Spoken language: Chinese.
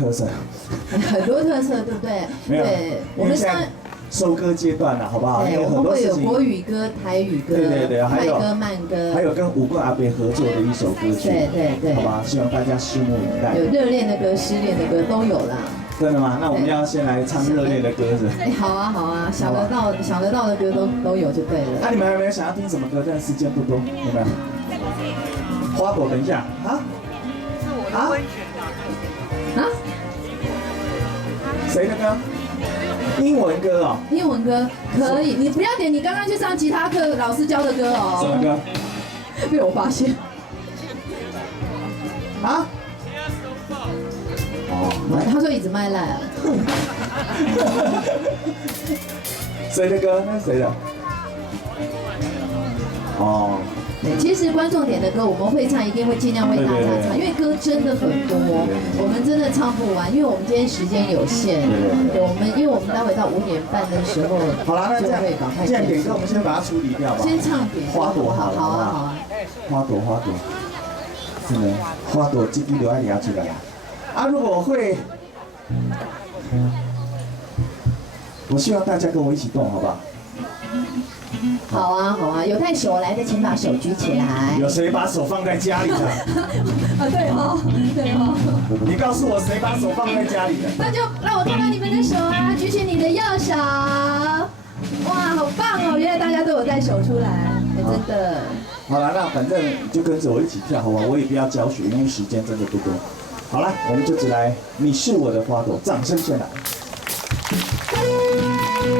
特色？很多特色，对不对？没有，对，我们上收歌阶段了，好不好？对，我们会有国语歌、台语歌，对，还有快歌、慢歌，还有跟武棍阿伯合作的一首歌曲，对，好吧？希望大家拭目以待。有热恋的歌、失恋的歌都有啦。真的吗？那我们要先来唱热烈的歌子。好啊，想得到的歌都有就对了。那你们还有没有想要听什么歌？但时间不多，有没有？花朵，等一下啊！啊？谁的歌？英文歌哦。英文歌可以，你不要点你刚刚去上吉他课老师教的歌哦。什么歌？被我发现。啊？哦，他说一直卖赖啊。谁的歌？那是谁的？哦。对，其实观众点的歌我们会唱，一定会尽量为大家唱，因为歌真的很多，我们真的唱不完，因为我们今天时间有限。对，因为我们待会到5点半的时候，好啦，那这样既然点歌，我们先把它处理掉吧。先唱点花朵好了，好啊。花朵，真的，花朵自己留在牙出来啊！如果会，我希望大家跟我一起动，好不好？好啊，有带手来的，请把手举起来。有谁把手放在家里的？对哦。你告诉我谁把手放在家里的？那就让我看看你们的手啊，举起你的右手。哇，好棒哦！原来大家都有带手出来，真的。好了，那反正就跟着我一起跳，好吧？我也不要教学，因为时间真的不多。好了，我们就只来，你是我的花朵，掌声先来。